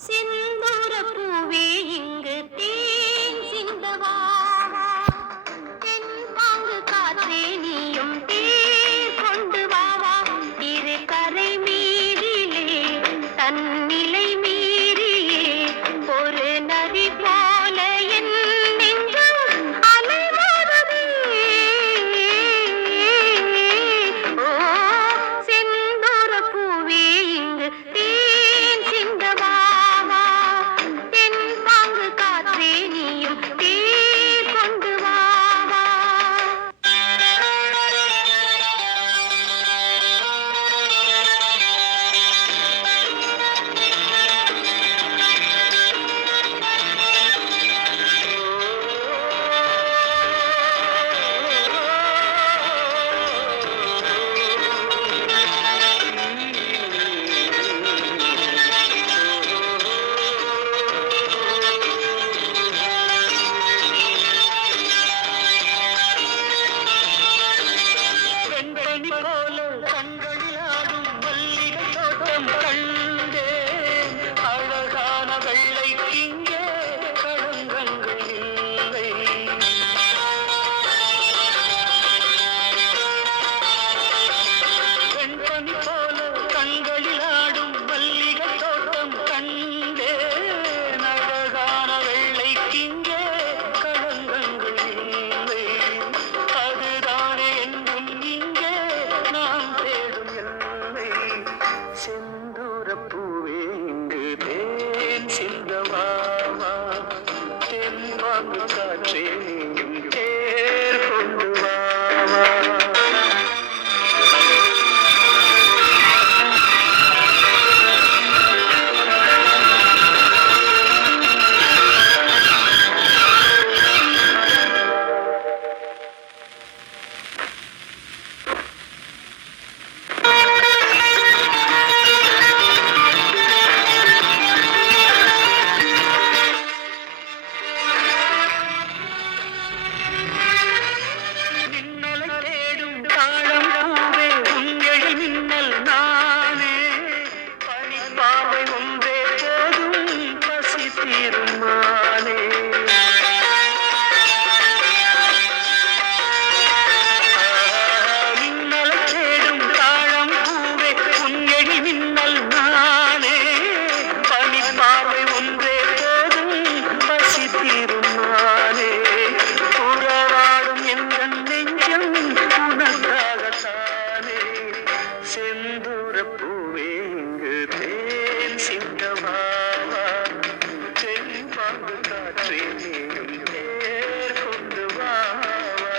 செந்தூர பூவே இங்கு தேன் சிந்தவா தென் பாங்கு காற்றே நீயும் தேர் கொண்டு வாவா இரு கரை மீறிலே தன்னிலை மீறியே ஒரு நதி போல என் நெஞ்சம் அலைமோதுதே. ஓ செந்தூர பூவே இங்கு தேன் சிந்தவா தென் பாங்கு காற்றே நீயும் தேர் கொண்டு வாவா. வெண்பனி போல கண்களில் ஆடும் மல்லிகை தோட்டம் கண்டேன். அழகான வெள்ளை இங்கே களங்கங்கள் இல்லை. வெண்பனி போல கண்களில் ஆடும் மல்லிகை தோட்டம் கண்டேன். அழகான வெள்ளை இங்கே களங்கங்கள் இல்லை. அதுதானே என்றும் இங்கே நாம் தேடும் எல்லை. செந்தூரப் பூவே இங்கு தேன் சிந்தவாவா தென் பாங்கு காற்றே நீயும் தேர் கொண்டு வாவா. மின்னலை தேடும் தாழம் பூவே உங்கள் மின்னல் நானே. பனிப்பாவை ஒன்றே போதும் பசி தீருமானே. மின்னலை தேடும் தாழம் பூவே உங்கள் மின்னல் நானே. பனிப்பாவை ஒன்றே போதும் பசி தீருமானே. உறவாடும் எங்கள் நெஞ்சம் உனக்காகத்தானே. செந்தூரப் பூவே இங்கு தேன் சிந்தவாவா தென் பாங்கு காற்றே நீயும் தேர் கொண்டு வாவா.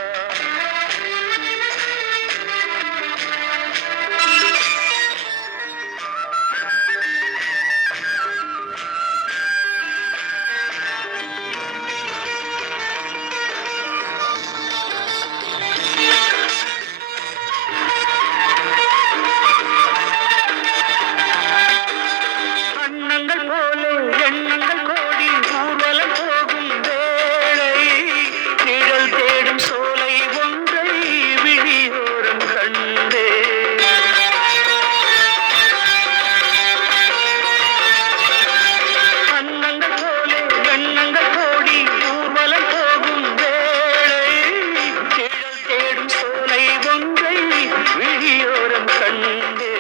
அண்ணங்கள் போல எண்ணங்கள் கோடி ஊர்வலம் போகும் வேளை. நிழல் தேடும் சோலை ஒன்றை விழியோரம் கண்டே. அண்ணங்கள் போல எண்ணங்கள் கோடி ஊர்வலம் போகும் வேளை. நிழல் தேடும் சோலை ஒன்றை விழியோரம் கண்டே.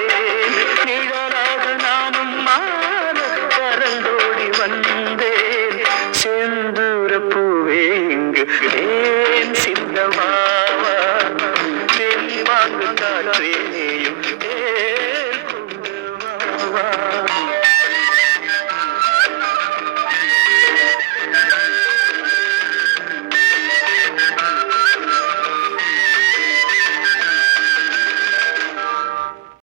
நிழலாக நானும் மாற பறந்தோடி வந்தேன். செந்தூரப் பூவே இங்கு தேன் சிந்தவாவா தென் பாங்கு காற்றே